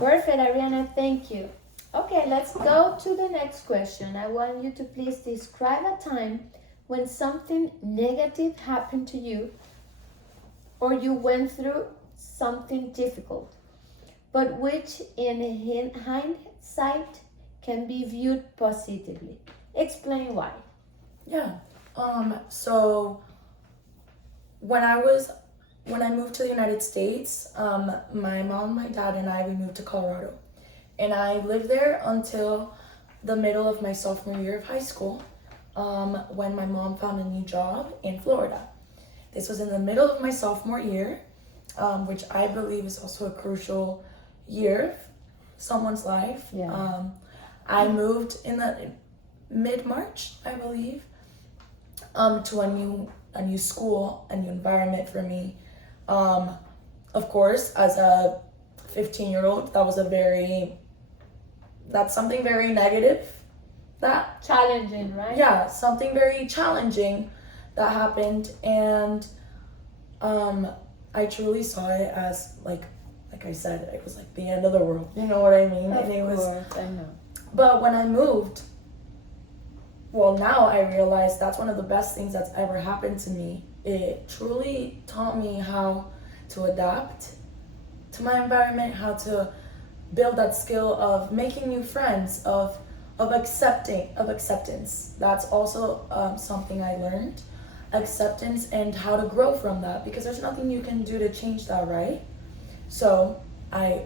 Perfect, Ariana, thank you. Okay, let's go to the next question. I want you to please describe a time when something negative happened to you or you went through something difficult, but which in hindsight can be viewed positively. Explain why. Yeah. So when I moved to the United States, my mom, my dad, and we moved to Colorado, and I lived there until the middle of my sophomore year of high school, when my mom found a new job in Florida. This was in the middle of my sophomore year, which I believe is also a crucial year of someone's life. Yeah. I moved in the mid-March, I believe, to a new school, a new environment for me. Of course, as a 15-year-old, that's something very negative. That Challenging, right? Yeah, something very challenging that happened, and I truly saw it as like I said, it was like the end of the world. You know what I mean? Of And it was. course, I know. But when I moved, well, now I realize that's one of the best things that's ever happened to me. It truly taught me how to adapt to my environment, how to build that skill of making new friends, of acceptance. That's also something I learned, acceptance, and how to grow from that, because there's nothing you can do to change that, right? So I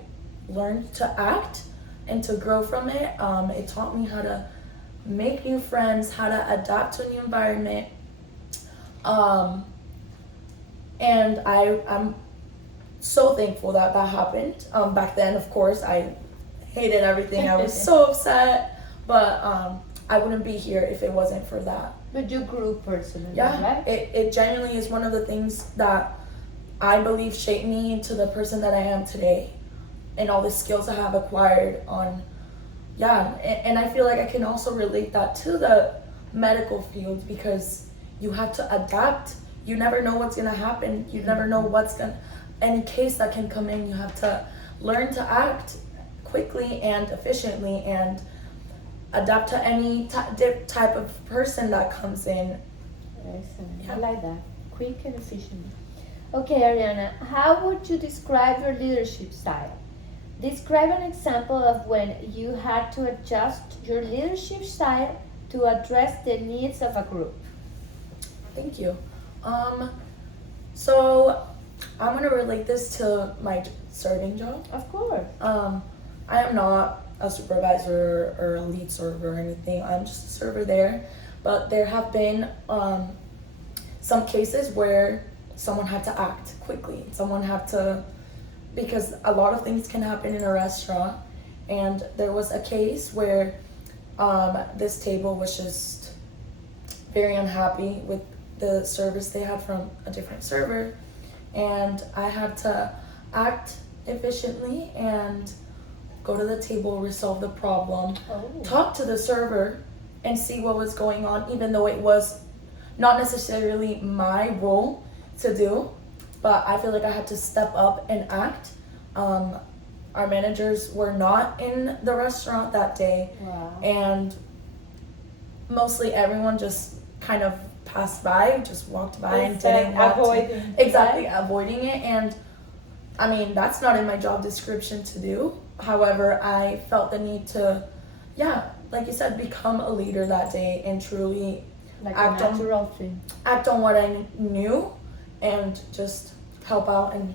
learned to act and to grow from it. It taught me how to make new friends, how to adapt to a new environment. And I'm so thankful that happened. Back then, of course, I hated everything. I was so upset, but I wouldn't be here if it wasn't for that. But you grew personally, Yeah, right? it genuinely is one of the things that I believe shaped me into the person that I am today, and all the skills I have acquired on. Yeah, and I feel like I can also relate that to the medical field, because you have to adapt. You never know what's gonna happen. You never know any case that can come in. You have to learn to act quickly and efficiently and adapt to any type of person that comes in. Excellent. Yeah. I like that. Quick and efficient. Okay, Ariana, how would you describe your leadership style? Describe an example of when you had to adjust your leadership style to address the needs of a group. Thank you. So I'm gonna relate this to my serving job. Of course. I am not a supervisor or a lead server or anything. I'm just a server there. But there have been some cases where someone had to act quickly. Someone had to, because a lot of things can happen in a restaurant. And there was a case where this table was just very unhappy with the service they had from a different server. And I had to act efficiently and go to the table, resolve the problem, talk to the server, and see what was going on, even though it was not necessarily my role to do. But I feel like I had to step up and act. Our managers were not in the restaurant that day. Wow. And mostly everyone just kind of passed by, just walked by and didn't want avoiding. Exactly, avoiding it. And I mean, that's not in my job description to do. However, I felt the need to, like you said, become a leader that day and truly Like act a natural thing. act on what I knew and just help out and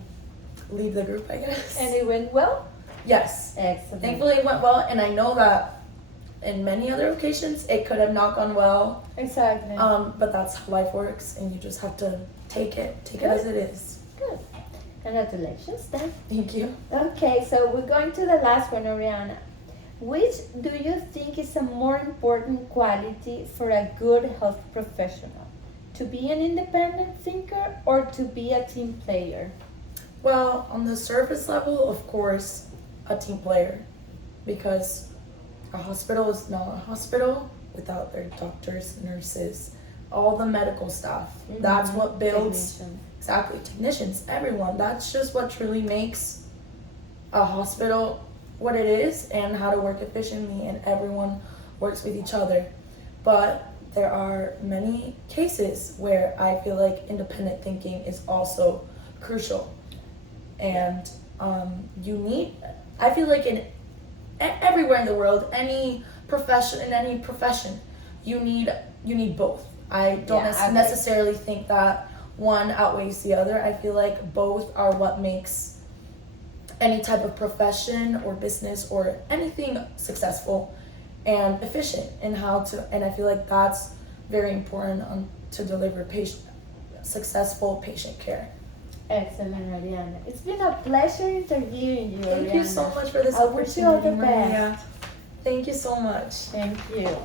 leave the group, I guess. And it went well? Yes. Excellent. Thankfully it went well, and I know that in many other occasions it could have not gone well. Exactly. But that's how life works, and you just have to take it as it is. Good. Congratulations then. Thank you. Okay, so we're going to the last one, Oriana. Which do you think is a more important quality for a good health professional? To be an independent thinker or to be a team player? Well, on the surface level, of course, a team player, because a hospital is not a hospital without their doctors, nurses, all the medical staff. Mm-hmm. That's what builds. Technicians. Exactly, technicians, everyone. That's just what truly makes a hospital what it is and how to work efficiently, and everyone works with each other. But there are many cases where I feel like independent thinking is also crucial. And I feel like everywhere in the world, in any profession, you need both. I don't necessarily think that one outweighs the other. I feel like both are what makes any type of profession or business or anything successful and efficient, and I feel like that's very important to deliver successful patient care. Excellent, Ariana. It's been a pleasure interviewing you, Thank Ariana. you so much for this I wish you all the opportunity, Maria. best. Thank you so much. Thank you.